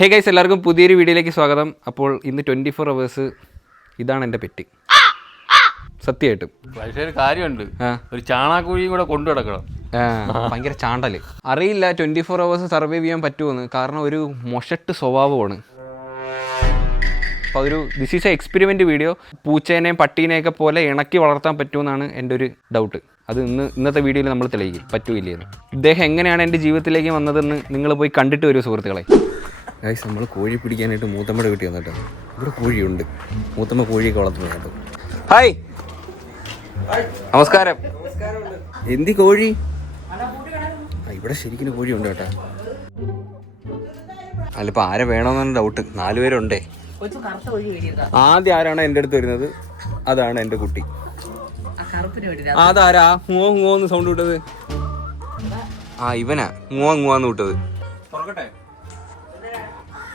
Hey guys, എല്ലാവർക്കും പുതിയൊരു വീഡിയോയിലേക്ക് സ്വാഗതം. അപ്പോൾ ഇന്ന് 24 hours ഇതാണ് എൻ്റെ പെറ്റ്. സത്യമായിട്ടും പക്ഷേ ഒരു കാര്യമുണ്ട്, ഒരു ചാണാക്കുഴിയും കൂടെ കൊണ്ടു കിടക്കണം. ഭയങ്കര ചാണ്ടല്. അറിയില്ല 24 hours സർവൈവ് ചെയ്യാൻ പറ്റുമെന്ന്. കാരണം ഒരു മൊഷട്ട് സ്വഭാവമാണ്. അപ്പോൾ this is a experiment video. പൂച്ചേനെയും പട്ടീനെയൊക്കെ പോലെ ഇണക്കി വളർത്താൻ പറ്റുമെന്നാണ് എൻ്റെ ഒരു ഡൗട്ട്. അത് ഇന്നത്തെ വീഡിയോയിൽ നമ്മൾ തെളിയിക്കും പറ്റൂയില്ലെന്ന്. ഇദ്ദേഹം എങ്ങനെയാണ് എൻ്റെ ജീവിതത്തിലേക്ക് വന്നതെന്ന് നിങ്ങൾ പോയി കണ്ടിട്ട് വരൂ സുഹൃത്തുക്കളെ. ഗൈസ്, നമ്മൾ കോഴി പിടിക്കാനായിട്ട് മൂത്തമ്മയുടെ വീട്ടിൽ വന്നിട്ട് ഇവിടെ കോഴിയുണ്ട്. മൂത്തമ്മ കോഴിയൊക്കെ വളർത്തുന്നു കേട്ടോ. ഹായ്, നമസ്കാരം. എന്തി കോഴി? ഇവിടെ ശരിക്കും കോഴിയുണ്ട് കേട്ടോ. അല്ലിപ്പോൾ ആരെ വേണമെന്നാണ് ഡൗട്ട്. 4 പേരുണ്ടേ. ആദ്യം ആരാണ് എൻ്റെ അടുത്ത് വരുന്നത്? അതാണ് എൻ്റെ കുട്ടി. അതാരാ മൂന്ന് സൗണ്ട് വിട്ടത്? ഇവനാ മൂന്ന് വിട്ടത്. തുറക്കട്ടെ,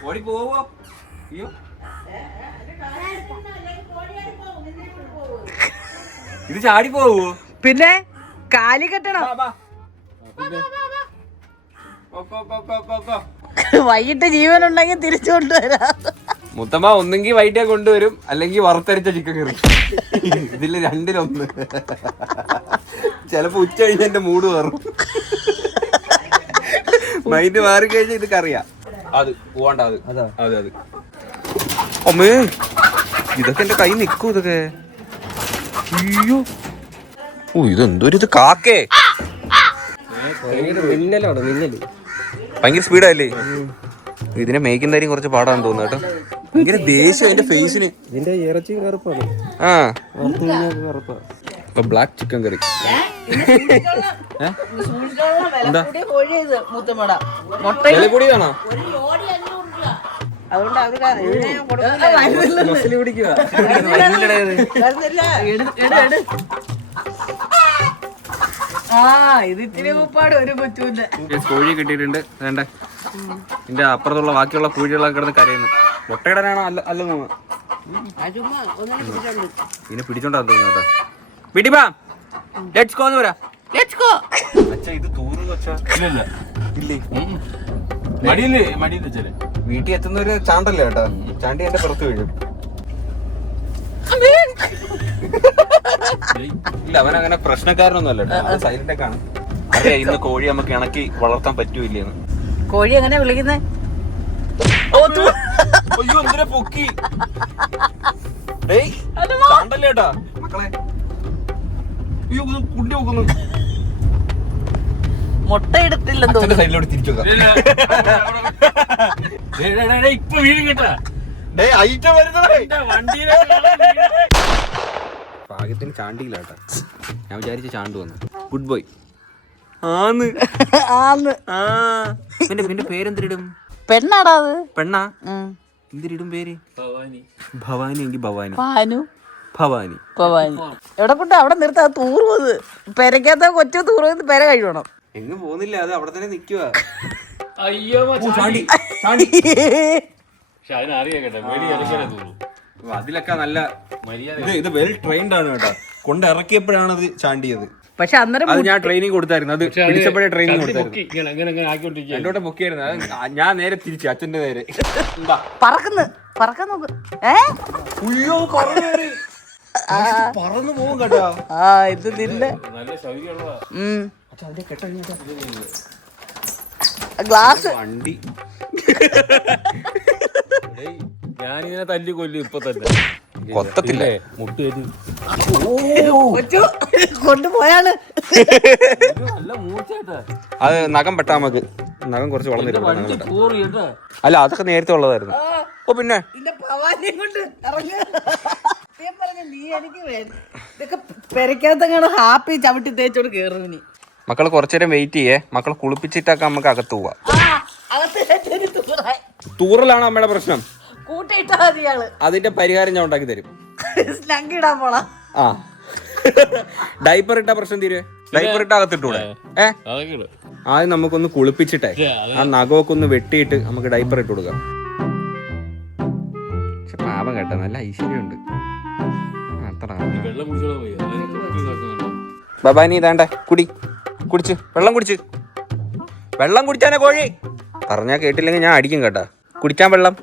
ഓടി പോവോ? അയ്യോ, ഇത് ചാടി പോവോ? പിന്നെ കാലി കെട്ടണം. വൈകിട്ട് ജീവനുണ്ടെങ്കിൽ തിരിച്ചു കൊണ്ടുവരാം. മുത്തമ്മ ഒന്നെങ്കിൽ വൈകിട്ടേ കൊണ്ടുവരും, അല്ലെങ്കിൽ വറുത്തരച്ച ചിക്കൻ കറി. ഇതില് രണ്ടിലൊന്ന്. ചിലപ്പോ ഉച്ച കഴിഞ്ഞ എന്റെ മൂഡ് മാറും. മൈൻഡ് മാറി കഴിഞ്ഞാൽ ഇത് കറിയാ. അത് പോവാണ്ട. അത് അമ്മേ, ഇതൊക്കെ എന്റെ കൈ നിക്കൂ. ഇതൊക്കെ അയ്യോ, ഇതെന്തോരു ഇത് കാക്കേ. ഭയങ്കര സ്പീഡല്ലേ. ഇതിനെ മേയ്ക്കുന്ന കാര്യം കുറച്ച് പാടാന്ന് തോന്നുന്നു കേട്ടോ. ഭയങ്കര ദേഷ്യം എന്റെ ഫേസിന്. ഇതിന്റെ ഇറച്ചി കറുപ്പാണ്. ബ്ലാക്ക് ചിക്കൻ കറി. കൂടിയാണോ? കോഴി കിട്ടിയിട്ടുണ്ട്. വേണ്ട, ഇതിന്റെ അപ്പുറത്തുള്ള ബാക്കിയുള്ള കോഴികളൊക്കെ കിടന്ന് കരയുന്നു. മുട്ടയിടാനാണോ അല്ലെന്ന് തോന്നുന്നു. ഇതിനെ പിടിച്ചോണ്ടാന്ന് തോന്നുന്നു കേട്ടോ. പിടിപ്പാ, ലെറ്റ്സ് ഗോ എന്ന് പറയാ. Let's go. അച്ഛാ, ഇത് തൂറ് അച്ഛാ. ഇല്ലേ, വീട്ടിൽ എത്തുന്ന ഒരു ചാണ്ടല്ലേ കേട്ടോ. ചാണ്ടി എന്റെ പുറത്ത് വീഴും. ഇല്ല, അവനങ്ങനെ പ്രശ്നക്കാരനൊന്നും അല്ല കേട്ടോ. സൈലന്റ് ഒക്കെ ആണ്. അറിയാം ഇന്ന് കോഴി നമുക്ക് ഇണക്കി വളർത്താൻ പറ്റൂല്ലെന്ന്. കോഴി എങ്ങനെ വിളിക്കുന്നേ? അയ്യോ, എന്തിനാ പൊക്കി? ചാണ്ടല്ലേ കേട്ടാ മക്കളെ. അയ്യോ, കുണ്ടി പൊക്കുന്നു. മുട്ട എടുത്തില്ലെന്തോ. സൈഡിലോട്ട് തിരിച്ചു ഭാഗ്യത്തിന് ചാണ്ടിയില്ല കേട്ടാ. ഞാൻ വിചാരിച്ച ചാണ്ടു വന്നു. ഗുഡ് ബോയ് ആന്ന്. പിന്നെ പേരെന്തിരിടും? പെണ്ണാടാ അത്. പെണ്ണാ? എന്തിരിടും പേര്? ഭവാനി എങ്കിൽ ഭവാനി. ഭവാനി. എവിടെ കൊണ്ട് അവിടെ നിർത്താ? തൂറുന്നത് പെരക്കാത്ത കൊച്ചു തൂറുന്നത് പെര കഴിയണം. എങ്ങും പോകുന്നില്ല, അത് അവിടെ തന്നെ നിക്കുക. അതിലൊക്കെ നല്ല ഇത് വെൽ ട്രെയിൻഡ് ആണ് കേട്ടോ. കൊണ്ട് ഇറക്കിയപ്പോഴാണ് അത് ചാണ്ടിയത്. പക്ഷെ അന്നേരം അത് ഞാൻ ട്രെയിനിങ് കൊടുത്തായിരുന്നു. അത് പിടിച്ചപ്പോഴേ ട്രെയിനിങ് കൊടുത്തായിരുന്നു. എന്നോട് പൊക്കിയായിരുന്നു. അത് ഞാൻ നേരെ തിരിച്ചു അച്ഛന്റെ നേരെ പറക്കാൻ നോക്ക്. പറന്നു പോകും കേട്ടോ. ഇത് നിന്റെ ഗ്ലാസ് വണ്ടി. ഞാനിങ്ങനെ തല്ലി കൊല്ലും ഇപ്പൊ തന്നെ. കൊത്തത്തില്ലേ? മുട്ടേത് കൊണ്ടുപോയാണ്. അത് നഖം പെട്ടാ നമുക്ക്. നഖം കുറച്ച് വളർന്നിട്ടുണ്ട്. അല്ല, അതൊക്കെ നേരത്തെ ഉള്ളതായിരുന്നു. ഓ പിന്നെ നീ എനിക്ക് ഇതൊക്കെ പെരക്കാത്തങ്ങനെ ഹാപ്പി ചവിട്ടി തേച്ചോട് കേറുവിനി. മക്കള് കുറച്ചേരം വെയിറ്റ് ചെയ്യേ. മക്കളെ കുളിപ്പിച്ചിട്ടൊക്കെ നമുക്ക് അകത്ത് പോവാ. തൂറലാണ് അമ്മയുടെ പ്രശ്നം. കൂട്ടിയിട്ടാ മതി ഇയാള്. അതിന്റെ പരിഹാരം ഞാൻ ഉണ്ടാക്കി തരും. സ്നങ്കിടാൻ പോണ. ഡൈപ്പർ ഇട്ടാ പ്രശ്നം തീരുവേ. ഡൈപ്പർ ഇട്ട അകത്തിട്ടൂടെ? ആദ്യം നമുക്കൊന്ന് കുളിപ്പിച്ചിട്ടേ ആ നഖമൊക്കെ ഒന്ന് വെട്ടിയിട്ട് നമുക്ക് ഡൈപ്പർ ഇട്ട് കൊടുക്കാം. പക്ഷെ പാപം കേട്ടോ, നല്ല ഐശ്വര്യമുണ്ട്. ബബാനി ഇതാണ്ടേ കുടിച്ച് വെള്ളം കുടിച്ചാനെ കോഴി. പറഞ്ഞാ കേട്ടില്ലെങ്കിൽ ഞാൻ അടിക്കും കേട്ടാ. കുടിക്കാൻ വെള്ളം.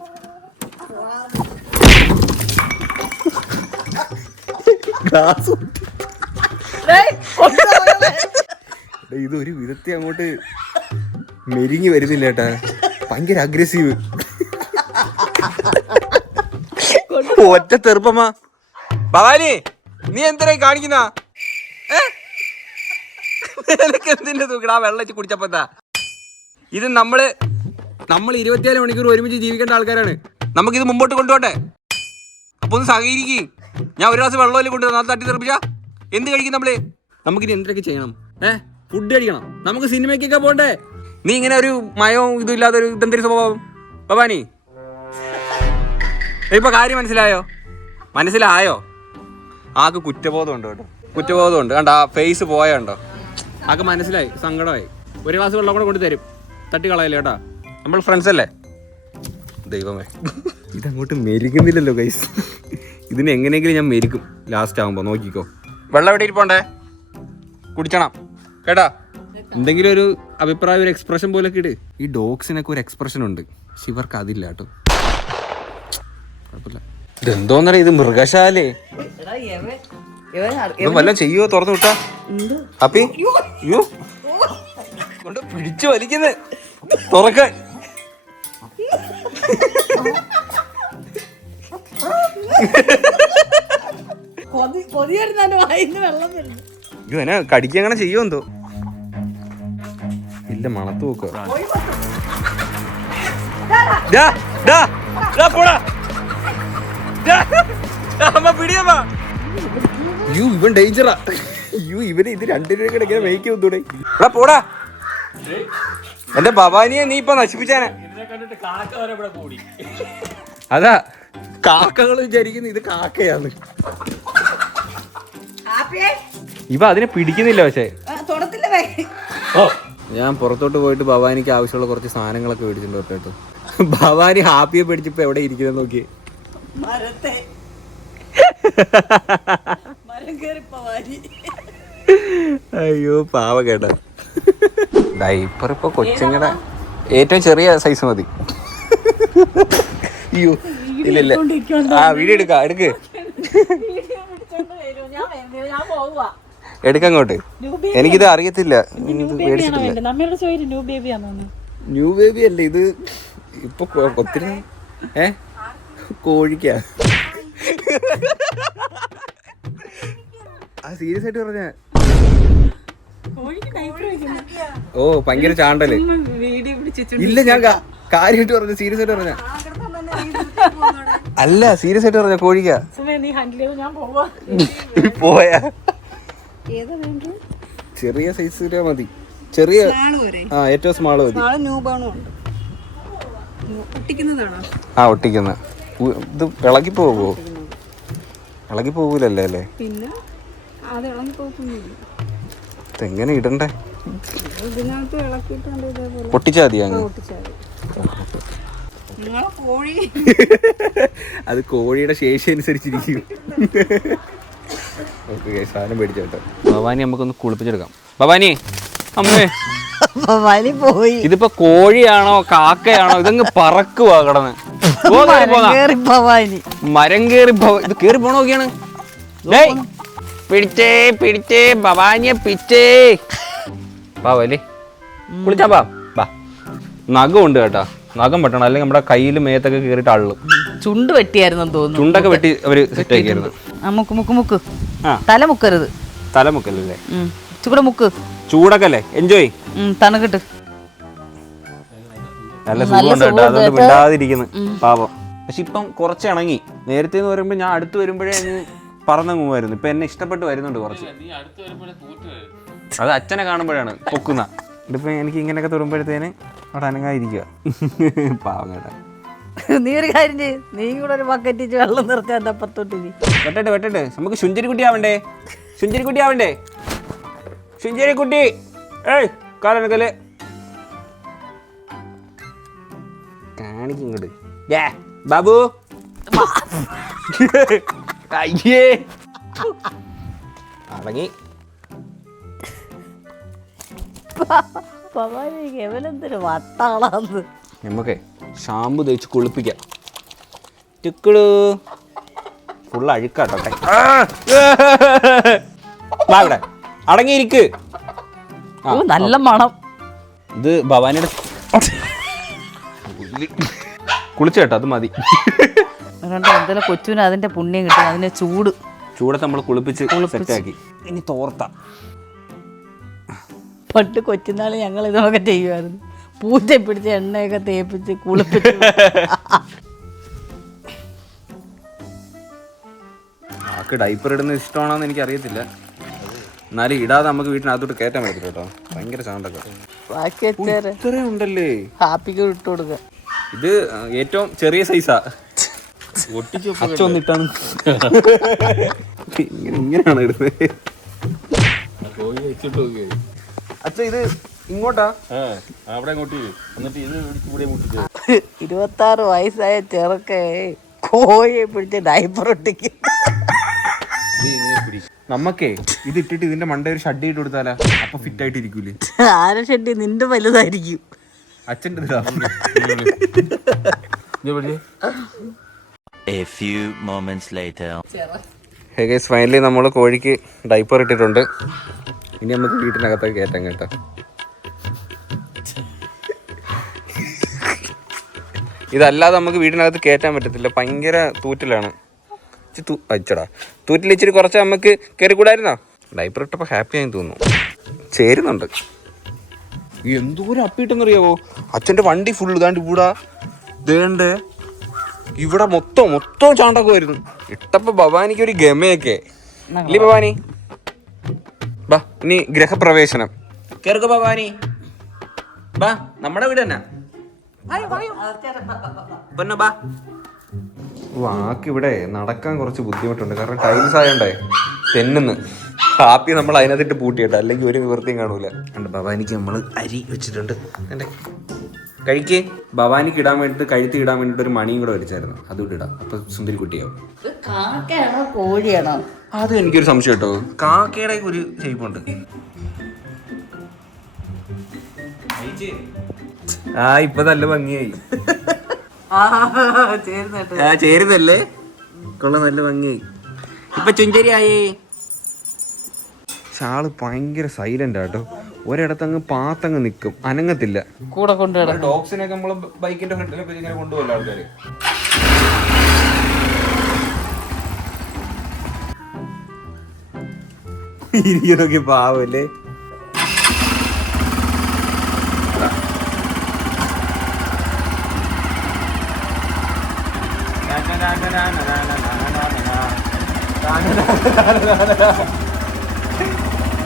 ഗ്ലാസ് ഇതൊരു വിധത്തിൽ അങ്ങോട്ട് മെരിങ്ങി വരുന്നില്ല ഏട്ടാ, ഭയങ്കര അഗ്രസീവ്. ഒറ്റ തെറുപ്പമാ. ഭവാനി നീ എന്തിനായി കാണിക്കുന്ന? എന്തിന്റെ തൂക്കടാ വെള്ളം വെച്ച് കുടിച്ചപ്പോത്താ? ഇത് നമ്മൾ 24 മണിക്കൂർ ഒരുമിച്ച് ജീവിക്കേണ്ട ആൾക്കാരാണ്. നമുക്കിത് മുമ്പോട്ട് കൊണ്ടുപോട്ടെ. അപ്പൊ ഒന്ന് സഹകരിക്കും. ഞാൻ ഒരു ഗ്ലാസ് വെള്ളമല്ലേ കൊണ്ടുവന്നത്, തട്ടി തെറിപ്പിച്ചാ എന്ത് കഴിക്കും നമ്മള്? നമുക്കിനി എന്തൊക്കെ ചെയ്യണം? ഫുഡ് കഴിക്കണം, നമുക്ക് സിനിമയ്ക്കൊക്കെ പോണ്ടേ. നീ ഇങ്ങനെ ഒരു മയവും ഇതും ഇല്ലാത്തൊരു ഇതെന്തൊരു സ്വഭാവം ഭവാനി? ഇപ്പൊ കാര്യം മനസ്സിലായോ? ആക്ക് കുറ്റബോധം ഉണ്ട് കേട്ടോ, കുറ്റബോധമുണ്ട്. കണ്ടോ ആ ഫേസ് പോയുണ്ടോ? ആക്ക് മനസ്സിലായി, സങ്കടമായി. ഒരു ഗ്ലാസ് വെള്ളം കൂടെ കൊണ്ട് തരും, തട്ടി കളയല്ലേ കേട്ടാ, നമ്മൾ ഫ്രണ്ട്സ് അല്ലേ. ദൈവമേ, ഇതങ്ങോട്ട് മെരുകുന്നില്ലല്ലോ ഗൈസ്. ഇതിന് എങ്ങനെയെങ്കിലും ഞാൻ മെരുക്കും ലാസ്റ്റ് ആകുമ്പോൾ. നോക്കിക്കോ, വെള്ളം എവിടെ ഇരിപ്പുണ്ടേ, കുടിക്കണം കേട്ടാ. എന്തെങ്കിലും ഒരു അഭിപ്രായം, ഒരു എക്സ്പ്രഷൻ പോലൊക്കെ ഇട്. ഈ ഡോഗ്സിനൊക്കെ ഒരു എക്സ്പ്രഷൻ ഉണ്ട്, പക്ഷെ ഇവർക്ക് അതില്ല കേട്ടോ. കുഴപ്പമില്ല. ഇതെന്തോന്നറ ഇത്, മൃഗശാലേ? വല്ലതും ചെയ്യോ? തുറന്നു വിട്ടാ അപ്പി യോ കൊണ്ട് പിടിച്ചു വലിക്കുന്നത് തുറക്കാൻ. ഇവനെ കടിക്കുക അങ്ങനെ ചെയ്യോ എന്തോ. ഇല്ല, മണത്ത് നോക്കുക. ഇവൻ ഡേഞ്ചറാ. ഇവന് ഇത് 2 രൂപ ഇങ്ങനെ മേക്ക് വന്നൂടെ? പോടാ, എന്റെ ഭവാനിയെ നീ ഇപ്പൊ നശിപ്പിച്ചാനെ. അതാ കാക്കകൾ വിചാരിക്കുന്നു ഇത് കാക്കയാന്ന്. ഇവ അതിനെ പിടിക്കുന്നില്ല. പക്ഷേ ഞാൻ പുറത്തോട്ട് പോയിട്ട് ഭവാനിക്ക് ആവശ്യമുള്ള കുറച്ച് സാധനങ്ങളൊക്കെ മേടിച്ചിട്ടുണ്ട് കേട്ടോ. ഭവാനി ഹാപ്പിയെ പിടിച്ചപ്പോ എവിടെ ഇരിക്കുന്നത് നോക്കി. അയ്യോ പാവ കേട്ടാ. ഡൈപ്പർ ഇപ്പൊ കൊച്ചുങ്ങളുടെ ഏറ്റവും ചെറിയ സൈസ് മതി. അയ്യോ ഇല്ല, ആ വീഡിയോ എടുക്ക് എടുക്കങ്ങോട്ട്. എനിക്കിത് അറിയത്തില്ല, ന്യൂ ബേബി അല്ലേ ഇത്. ഇപ്പൊ ഒത്തിരി കോഴിക്കാ. സീരിയസ് ആയിട്ട് പറഞ്ഞ ഓ ഭയങ്കര ചാണ്ടല്. ഇല്ല, ഞാൻ കാര്യമായിട്ട് പറഞ്ഞു, സീരിയസ് ആയിട്ട് പറഞ്ഞ അല്ല, സീരിയസ് ആയിട്ട് പറഞ്ഞ കോഴിക്കാ. പോയാ ചെറിയ സൈസ് മതി, ചെറിയ ഏറ്റവും സ്മാള് മതി. ഒട്ടിക്കുന്ന ഇത് ഇളകി പോകൂലല്ലേ അല്ലേ? എങ്ങനെ ഇടണ്ടേ? പൊട്ടിച്ചാ മതി അങ്ങ്. അത് കോഴിയുടെ ശേഷി അനുസരിച്ചിരിക്കും. സാധനം മേടിച്ചോട്ടെ. ഭവാനി നമുക്കൊന്ന് കുളിപ്പിച്ചെടുക്കാം. ഭവാനി, അമ്മേ പോയി. ഇതിപ്പോ കോഴിയാണോ കാക്കയാണോ? ഇതങ്ങ് പറക്കുവാ കിടന്ന്. മരം കേറി ഇത് കേറി പോണ നോക്കിയാണ്. പിടിച്ചേ ഭവാനിയെ പിടിച്ചേ. പാവല്ലേ കുളിച്ചാ ബാ. നഖം ഉണ്ട് കേട്ടാ, നഖം വെട്ടണം, അല്ലെങ്കിൽ നമ്മുടെ കയ്യിൽ മേത്തൊക്കെ കേറിയിട്ട് അള്ളും. ചുണ്ട് വെട്ടിയായിരുന്നു തോന്നുന്നു. ചുണ്ടൊക്കെ വെട്ടി അവര് സെറ്റ് ആക്കിയായിരുന്നു. മുക്ക് തല മുക്കരുത്. തല മുക്കല്ലേ, ചൂടെ മുക്ക്. ചൂടൊക്കെ അല്ലേ, എൻജോയ്. തണുക്കിട്ട് നല്ല സുഖമുണ്ട് കേട്ടോ, അതുകൊണ്ട് വിടാതിരിക്കുന്നു പാവം. പക്ഷെ ഇപ്പം കുറച്ച് ഇണങ്ങി. നേരത്തെ എന്ന് പറയുമ്പോ ഞാൻ അടുത്ത് വരുമ്പോഴേ അങ്ങ് പറന്നങ്ങ് പോവായിരുന്നു. ഇപ്പൊ എന്നെ ഇഷ്ടപ്പെട്ട് വരുന്നുണ്ട് കുറച്ച്. അത് അച്ഛനെ കാണുമ്പോഴാണ് പൊക്കുന്ന. ഇതിപ്പോ എനിക്ക് ഇങ്ങനെയൊക്കെ തൊടുമ്പോഴത്തേന് അവിടെ അനങ്ങാതിരിക്കുക. പാവം കേട്ടാ. നീ ഒരു കാര്യം ചെയ്യ്, നീ കൂടെ ഒരു ബക്കറ്റ് വെള്ളം നിറച്ചാൽ എന്റെ അപ്പത്തോട്ട് വെട്ടട്ടെ. നമുക്ക് ശുഞ്ചരിക്കുട്ടി ആവണ്ടേ? ശുഞ്ചരിക്കുട്ടി ഏയ് കാലനക്കല് കാണിക്കും ഇങ്ങോട്ട്. ബാബു അയ്യേ അടങ്ങി. എവലെന്തൊരു വട്ടാളാന്ന്. നമുക്കേ ഷാമ്പു തേച്ച് കുളിപ്പിക്കാം. ടിക്കിളു ഫുള്ള് അഴുക്കാട്ടോ. വാ ഇവിടെ അടങ്ങിയിരിക്ക്. നല്ല മണം. ഇത് ഭവാനിയുടെ കുളിച്ച കേട്ടോ, അത് മതി. എന്തായാലും കൊച്ചുവിന് അതിന്റെ പുണ്യം കിട്ടും. അതിന്റെ ചൂടത്ത് നമ്മൾ കുളിപ്പിച്ച് സെറ്റാക്കി. ഇനി തോർത്ത. പണ്ട് കൊച്ചുനാൾ ഞങ്ങൾ ഇതൊക്കെ ചെയ്യുമായിരുന്നു. പൂച്ച പിടിച്ച് എണ്ണയൊക്കെ തേപ്പിച്ച് കുളിപ്പിച്ച്. ആൾക്ക് ഡൈപ്പർ ഇടുന്നത് ഇഷ്ടമാണോന്ന് എനിക്ക് അറിയത്തില്ല. എന്നാലും ഇടാതെ നമുക്ക് വീട്ടിനകത്തോട്ട് കയറ്റാൻ പറ്റില്ല കേട്ടോ. ഭയങ്കര സൗണ്ടൊക്കെ. ബാക്കി ഇത്രയും ഉണ്ടല്ലേ. ഹാപ്പിക്ക് ഇട്ട് കൊടുക്കുക. ഇത് ഏറ്റവും ചെറിയ സൈസാ. അച്ചൊന്നിട്ടാണ് ഇങ്ങനെയാണ് ഇടുന്നത്. അച്ഛ ഇത് ഇങ്ങോട്ടാ? അവിടെ അങ്ങോട്ട് എന്നിട്ട് ഇത് ഇവിടെ 26 വയസ്സായ ചെറുക്കെ കോഴിയെ പിടിച്ച് ഡൈപ്പർ ഒട്ടിക്കും. നമ്മക്കേ ഇത് ഇട്ടിട്ട് ഇതിന്റെ മണ്ട ഒരു ഷഡ് ഇട്ട് കൊടുത്താലാ? അപ്പൊ ഫിറ്റ് ആയിട്ട് ഇരിക്കൂലേ? ആരെ ഷെഡി നിന്റെ വലുതായിരിക്കും. അച്ഛൻ്റെ ഫൈനലി നമ്മൾ കോഴിക്ക് ഡൈപ്പർ ഇട്ടിട്ടുണ്ട്. ഇനി നമുക്ക് വീട്ടിനകത്തൊക്കെ കയറ്റാം കേട്ടോ. ഇതല്ലാതെ നമുക്ക് വീടിനകത്ത് കയറ്റാൻ പറ്റത്തില്ല. ഭയങ്കര തൂറ്റലാണ്. അച്ചടാ തൂറ്റിൽ ഇച്ചിരി കുറച്ച് നമുക്ക് കയറി കൂടായിരുന്നോ? ഡൈപ്പർ ഇട്ടപ്പോൾ ഹാപ്പി ആയി തോന്നുന്നു. ചേരുന്നുണ്ട്. എന്തോരം അപ്പിട്ടെന്നറിയാവോ? അച്ഛൻ്റെ വണ്ടി ഫുള്ള് ഇതാണ്ട് കൂടാ ദേണ്ട് ഇവിടെ മൊത്തം ചാണ്ടൊക്കെ വരുന്നു. ഇട്ടപ്പോൾ ഭവാനിക്ക് ഒരു ഗമയൊക്കെ ഇല്ലേ ഭവാനി? ബാ ഇനി ഗൃഹപ്രവേശനം. കേറുക ഭവാനി, ബാ നമ്മുടെ വീട് തന്നെ. ബാ. വാക്കിവിടെ നടക്കാൻ കുറച്ച് ബുദ്ധിമുട്ടുണ്ട്. കാരണം ടൈൽസ് ആയോണ്ടേ തെന്നുന്ന്. ഹാപ്പി നമ്മൾ അതിനകത്തിട്ട് പൂട്ടിയിട്ട, അല്ലെങ്കിൽ ഒരു നിവൃത്തിയും കാണൂല. ഉണ്ട് ഭവാനിക്ക് നമ്മൾ അരി വെച്ചിട്ടുണ്ട്. എൻ്റെ കഴിക്കേ. ഭവാനിക്ക് ഇടാൻ വേണ്ടിയിട്ട് കഴുത്തി ഇടാൻ വേണ്ടിയിട്ട് ഒരു മണിയും കൂടെ വലിച്ചായിരുന്നു. അതുകൊണ്ട് ഇടാം. അപ്പൊ സുന്ദരി കുട്ടിയാവും. കാക്കയാണോ കോഴിയാണോ? അത് എനിക്കൊരു സംശയം കേട്ടോ. കാക്കയുടെ ഒരു ഷേപ്പുണ്ട്. ആ ഇപ്പൊ നല്ല ഭംഗിയായി. ചേരുന്നല്ലേ? കൊള്ള നല്ല ഭംഗിയായി. ഇപ്പൊ ചുഞ്ചരി ആയേ. ആള് ഭയങ്കര സൈലന്റ് ആട്ടോ. ഒരിടത്തങ്ങ് പാത്തങ്ങ് നിൽക്കും, അനങ്ങത്തില്ല. കൂടെ കൊണ്ടുപോയി ഡോഗ്സിനൊക്കെ നമ്മള് ബൈക്കിന്റെ ഫ്രണ്ടിലൊക്കെ ഇങ്ങനെ കൊണ്ടുപോകല്ലോ ആൾക്കാര്. ഇരിക്കുന്നൊക്കെ പാവല്ലേ.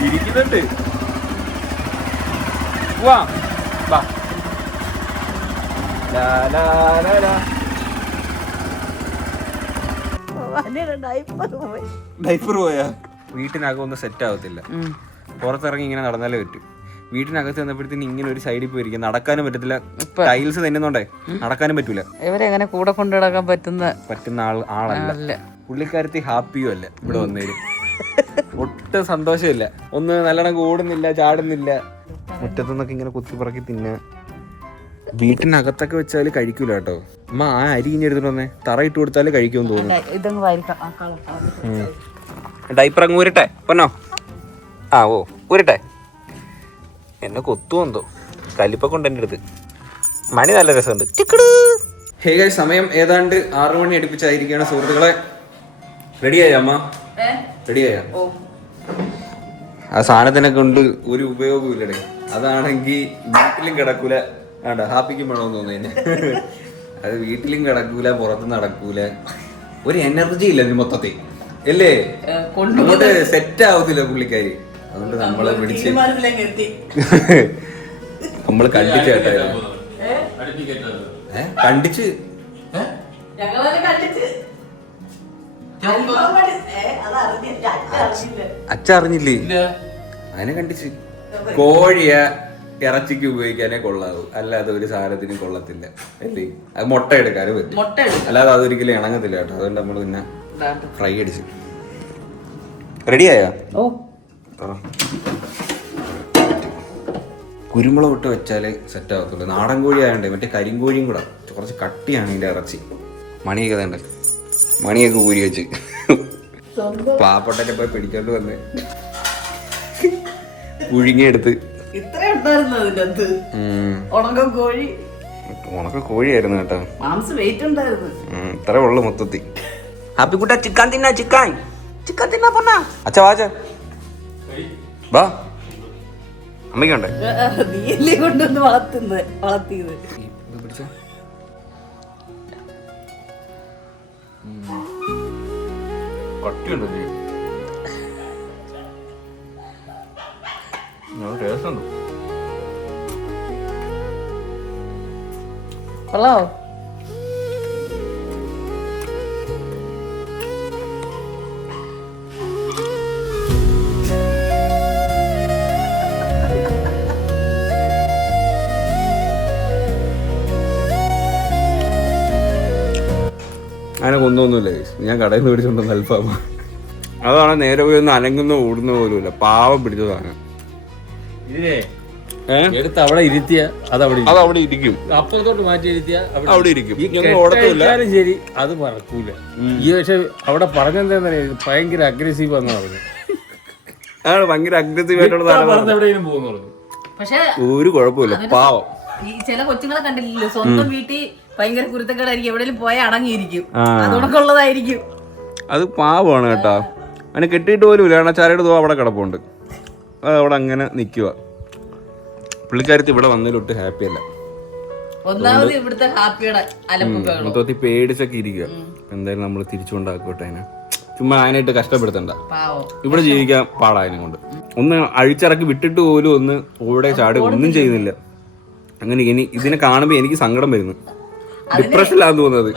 ഇരിക്കുന്നുണ്ട്. ഡൈപ്പർ പോയാ വീട്ടിനകം ഒന്നും സെറ്റ് ആവത്തില്ല. പുറത്തിറങ്ങി ഇങ്ങനെ നടന്നാലേ പറ്റും. വീട്ടിനകത്ത് വന്നപ്പോഴത്തേന് ഇങ്ങനെ ഒരു സൈഡിൽ പോയിരിക്കും. നടക്കാനും പറ്റത്തില്ല. ടൈൽസ് തന്നെന്നോണ്ടേ നടക്കാനും പറ്റൂല. ഇവരെങ്ങനെ കൂടെ കൊണ്ടു നടക്കാൻ പറ്റുന്ന ആളല്ല. പുള്ളിക്കാരത്തി ഹാപ്പിയും അല്ല. ഇവിടെ വന്നേരും ഒട്ടും സന്തോഷമില്ല. ഒന്ന് നല്ലോണം ഓടുന്നില്ല, ചാടുന്നില്ല. മുറ്റത്തുനിന്നൊക്കെ ഇങ്ങനെ കുത്തിപ്പറക്കി തിന്ന. വീട്ടിനകത്തൊക്കെ വെച്ചാല് കഴിക്കൂല കേട്ടോ. അമ്മ ആ അരി ഇനി എടുത്തിട്ട് വന്നേ. തറ ഇട്ട് കൊടുത്താല് കഴിക്കുമെന്ന് തോന്നുന്നു. ഡൈപ്പർ അങ്ങ് ഊരട്ടെ പൊന്നോ? ആ ഓ ഊരട്ടെ. എന്നെ കൊത്തുവെന്തോ കലിപ്പൊക്കെ ഉണ്ട് എൻ്റെ അടുത്ത്. മണി നല്ല രസമുണ്ട്. ഹേ ഗൈസ്, സമയം ഏതാണ്ട് 6 മണി അടുപ്പിച്ചായിരിക്കുകയാണ് സുഹൃത്തുക്കളെ. റെഡിയായ അമ്മ? റെഡിയായ? ആ സാധനത്തിനെ കൊണ്ട് ഒരു ഉപയോഗവും ഇല്ലടേ. അതാണെങ്കിൽ വീട്ടിലും കിടക്കൂല. വേണ്ട ഹാപ്പിക്കും വേണമെന്ന് തോന്നുന്നു. അത് വീട്ടിലും കിടക്കൂല, പുറത്ത് നടക്കൂല. ഒരു എനർജി ഇല്ല അതിന് മൊത്തത്തിൽ അല്ലേ? അങ്ങോട്ട് സെറ്റ് ആവത്തില്ല പുള്ളിക്കാരി. അതുകൊണ്ട് നമ്മളെ വിളിച്ച് നമ്മള് കണ്ടിച്ച് കേട്ടായിരുന്നു. കണ്ടിച്ച് അച്ഛ അറിഞ്ഞില്ലേ? അതിനെ കണ്ടിച്ച്. കോഴിയ ഇറച്ചിക്ക് ഉപയോഗിക്കാനേ കൊള്ളാവൂ, അല്ലാതെ ഒരു സാധനത്തിനും കൊള്ളത്തില്ല അല്ലേ? അത് മുട്ട എടുക്കാനും പറ്റും, അല്ലാതെ അതൊരിക്കലും ഇണങ്ങത്തില്ല കേട്ടോ. അതുകൊണ്ട് നമ്മള് പിന്നെ ഫ്രൈ അടിച്ചു. റെഡിയായോ? കുരുമുളക് ഇട്ട് വെച്ചാലേ സെറ്റ് ആവത്തുള്ളൂ. നാടൻ കോഴി ആയണ്ടേ, മറ്റേ കരിങ്കോഴിയും കൂടെ കുറച്ച് കട്ടിയാണ് ഇതിൻ്റെ ഇറച്ചി. മണിയൊക്കെ വേണ്ട, മണിയൊക്കെ ഊരി വെച്ച് പാവപ്പെട്ടെ പോയി പിടിച്ചോണ്ട് വന്ന് പുഴുങ്ങിയെടുത്ത്. ഇത്ര ഉണ്ടായിരുന്നു അതിൻ്റെ അകത്ത്. ഉണക്കക്കോഴി, ഉണക്കക്കോഴിയായിരുന്നു കേട്ടോ. മാംസം വെയിറ്റ് ഉണ്ടായിരുന്നു. ഇത്രേ ഉള്ളു മൊത്തത്തിൽ. ഹാപ്പി കുട്ട ചിക്കൻ തിന്നാ, ചിക്കൻ ചിക്കൻ തിന്നാ പൊന്നാ. അച്ഛാ വാച്ച വാ, അമ്മയ്ക്കുണ്ട്. നീയല്ലേ കൊണ്ടുവന്ന് വളർത്തിയത്. കട്ടിയുണ്ടോ ടേസ്റ്റ് ഉണ്ടോ? കൊള്ളാവോ? അങ്ങനെ കൊന്നൊന്നുമില്ല, ഞാൻ കടയിൽ നിന്ന് മേടിച്ചോണ്ടെന്ന് അൽഫാമ. അതാണ് നേരെ പോയി ഒന്ന് അനങ്ങുന്ന ഓടുന്ന പോലുമില്ല, പാവം പിടിച്ചതാണ്. ഇതിനെ എടുത്ത് അവിടെ ഇരുത്തിയ അതവിടെ ഇരിക്കും, അപ്പുറത്തോട്ട് മാറ്റി ഇരുത്തിയ അവിടെ ഇരിക്കും. ഓടത്തില്ല, ശരി, അത് മറക്കൂല. ഈ പക്ഷെ അവിടെ പറഞ്ഞെന്താ ഭയങ്കര അഗ്രസീവ് എന്ന് പറഞ്ഞു. അതാണ് ഭയങ്കര അഗ്രസീവ് ആയിട്ടുള്ള എവിടെയും പോകുന്നു. പക്ഷെ ഒരു കുഴപ്പമില്ല, പാവം. ഈ ചില കൊച്ചുങ്ങളെ കണ്ടില്ലല്ലോ, സ്വന്തം വീട്ടിൽ ഭയങ്കര കുരുത്തക്കേടായിരിക്കും, എവിടെയും പോയാൽ അടങ്ങിയിരിക്കും, അതുകൊണ്ടുള്ളതായിരിക്കും. അത് പാവമാണ് കേട്ടോ. അതിനെ കെട്ടിയിട്ട് പോലും ഇല്ല, കാരണം ചരട് തോ അവിടെ കിടപ്പുണ്ട്, അത് അവിടെ അങ്ങനെ നിൽക്കുക. പുള്ളിക്കാരത്തി ഇവിടെ വന്നതിലൊട്ട് ഹാപ്പി അല്ല. ഒന്നാമത് ഇവിടുത്തെ ഹാപ്പിയുടെ മൊത്തത്തിൽ പേടിച്ചൊക്കെ ഇരിക്കുക. എന്തായാലും നമ്മൾ തിരിച്ചുകൊണ്ടാക്കോട്ടെ അതിനെ, ചുമ്മാ അതിനായിട്ട് കഷ്ടപ്പെടുത്തണ്ട. ഇവിടെ ജീവിക്കാൻ പാടാ അതിനെ കൊണ്ട്. ഒന്ന് അഴിച്ചിറക്കി വിട്ടിട്ട് പോലും ഒന്ന് ഓടെ ചാടി ഒന്നും ചെയ്യുന്നില്ല. അങ്ങനെ ഇനി ഇതിനെ കാണുമ്പോ എനിക്ക് സങ്കടം വരുന്നു, ഡിപ്രഷനിലാന്ന് തോന്നുന്നത്.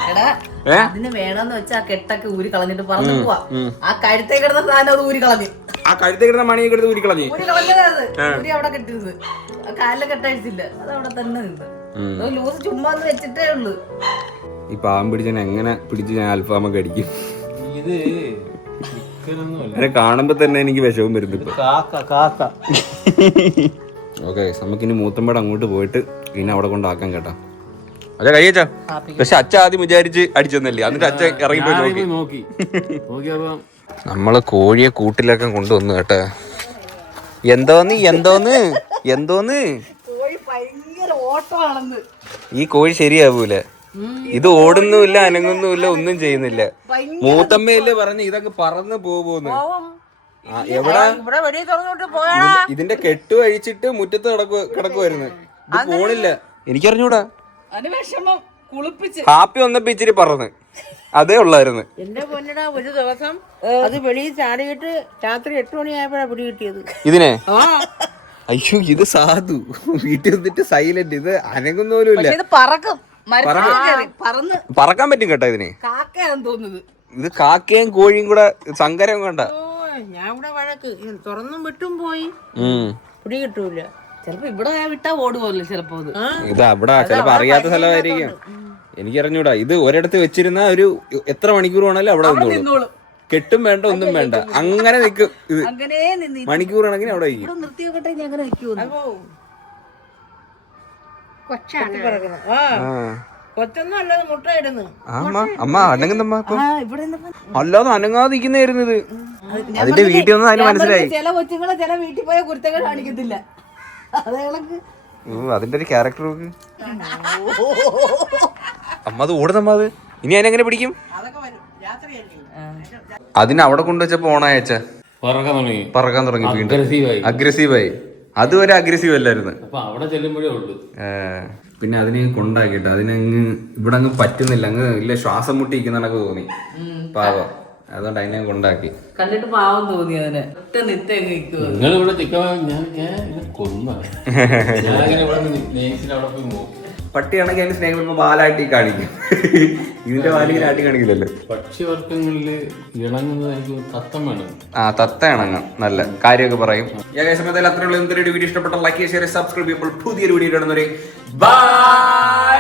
അതിന് വേണമെന്ന് വെച്ചാൽ കെട്ടൊക്കെ ഊരി കളഞ്ഞിട്ട് പറഞ്ഞു പോവാ. ആ കഴുത്തേ കിടന്ന സാധനം അത് ഊരി കളഞ്ഞു, ആ കഴുത്തേ കിടന്ന മണിയൊക്കെ എടുത്ത് ഊരി കളഞ്ഞു. ഊരി അവിടെ കെട്ടിയത്, കാലിലെ കെട്ടഴിച്ചില്ല, അത് അവിടെ തന്നെ നിന്ന് ലൂസ് ചുമ്മാ ഒന്ന് വെച്ചിട്ടേ ഉള്ളു. ഈ പാവം പിടിച്ചതിനെ എങ്ങനെ പിടിച്ച് ഞാൻ അൽഫാമൊക്കെ അടിക്കും. ഇത് അതിനെ കാണുമ്പോ തന്നെ എനിക്ക് വിഷവും വരുന്നു ഇപ്പൊ. ഓക്കെ, നമുക്കിനി മൂത്തമ്മയുടെ അങ്ങോട്ട് പോയിട്ട് പിന്നെ അവിടെ കൊണ്ടാക്കാൻ കേട്ടാ. അച്ഛാ കഴിയച്ചാ, പക്ഷെ അച്ഛ ആദ്യം വിചാരിച്ച് അടിച്ചെന്നല്ലേ, എന്നിട്ട് അച്ഛൻ ഇറങ്ങിപ്പോയി നോക്കി. നമ്മള് കോഴിയെ കൂട്ടിലൊക്കെ കൊണ്ടുവന്നു കേട്ടാ. എന്തോന്ന് എന്തോന്ന് എന്തോന്ന്, ഈ കോഴി ശരിയാവൂല. ഇത് ഓടുന്നുമില്ല, അനങ്ങുന്നുമില്ല, ഒന്നും ചെയ്യുന്നില്ല. മൂത്തമ്മയല്ലേ പറഞ്ഞ് ഇതൊക്കെ പറന്ന് പോകുന്നു. എവിടാ ഇതിന്റെ കെട്ട് അഴിച്ചിട്ട് മുറ്റത്ത് കിടക്കുവായിരുന്നു, ഇത് പോണില്ല. എനിക്കറിഞ്ഞൂടാ, ഹാപ്പി വന്നപ്പോ ഇച്ചിരി പറന്ന്, അതേ ഉള്ളായിരുന്നു. എന്റെ പൊന്നടാ, ഒരു ദിവസം അത് വെളിയിൽ ചാടിയിട്ട് രാത്രി 8 മണിയായപ്പോഴാ പിടി കിട്ടിയത് ഇതിനെ. അയ്യോ, ഇത് സാധു വീട്ടിൽ വന്നിട്ട് സൈലന്റ്, ഇത് അനങ്ങുന്ന പോലും ഇല്ല. പറക്കാൻ പറ്റും കേട്ടോ ഇതിന്. ഇത് കാക്കയും കോഴിയും കൂടെ സങ്കരം കണ്ട. ഞാൻ ഇവിടെ വഴക്ക് തുറന്നും വിട്ടും പോയി, പിടി കിട്ടൂല. ചിലപ്പോ ഇവിടെ വിട്ടാ ഓടുമല്ലോ ചിലപ്പോ. ഇത് അവിടെ ചിലപ്പോ അറിയാത്ത സ്ഥലമായിരിക്കും, എനിക്കറിഞ്ഞൂടാ. ഇത് ഒരിടത്ത് വെച്ചിരുന്ന ഒരു എത്ര മണിക്കൂർ വേണേലും അവിടെ നിന്നോളൂ, കെട്ടും വേണ്ട ഒന്നും വേണ്ട, അങ്ങനെ നിൽക്കും. ഇത് മണിക്കൂർ ആണെങ്കിൽ അവിടെ കൊച്ചൊന്നും അല്ലാതെ മുട്ട ഇടുന്നു. അമ്മ അനങ്ങുന്നമ്മ അല്ലാതെ അനങ്ങാതിരിക്കുന്നതായിരുന്നു ഇത്. അതിന്റെ വീട്ടിൽ വന്ന് അതിന് മനസ്സിലായി. ചില കൊച്ചുങ്ങളെ ചില വീട്ടിൽ പോയ കുരുത്തങ്ങൾ കാണിക്കത്തില്ല, അതിന്റെ ഒരു ക്യാരക്ടർ നോക്ക്. അമ്മ അത് ഓടുന്നമ്മ, അത് ഇനി അതിനെങ്ങനെ പിടിക്കും? അതിന് അവിടെ കൊണ്ടുവച്ചപ്പോ ഓണായച്ച പറക്കാൻ തുടങ്ങി, വീണ്ടും അഗ്രസീവായി. അതുവരെ അഗ്രസീവ് അല്ലായിരുന്നു, അവിടെ ചെല്ലുമ്പോഴേ ഉള്ളൂ. പിന്നെ അതിനെ കൊണ്ടാക്കിട്ട് അതിനങ്ങ് ഇവിടെ അങ്ങ് പറ്റുന്നില്ല, അങ്ങ് ഇല്ല ശ്വാസം മുട്ടിയിരിക്കുന്നതൊക്കെ തോന്നി പാവം. അതുകൊണ്ട് അതിനെ കൊണ്ടാക്കി. കണ്ടിട്ട് പാവം തോന്നി അതിനെ. നിങ്ങൾ ഇവിടെ കൊന്ന പട്ടിയാണെങ്കിൽ അതിന് സ്നേഹം വരുമ്പോ വാലാട്ടി കാണിക്കും, ഇതിന്റെ വാലിങ്ങനെ ആട്ടി കാണിക്കില്ലല്ലോ. പക്ഷിവർഗങ്ങളില് ഇണങ്ങുന്നത് എനിക്ക് തത്തമാണ്. ആ, തത്ത ഇണങ്ങാം, നല്ല കാര്യമൊക്കെ പറയും. സമയത്തിൽ അത്രയുള്ള എന്തൊരു വീഡിയോ ഇഷ്ടപ്പെട്ട ലൈക്ക്, ഷെയർ, സബ്സ്ക്രൈബ് ചെയ്യുമ്പോൾ പുതിയൊരു വീഡിയോ ഇടുന്നവരെ ബൈ.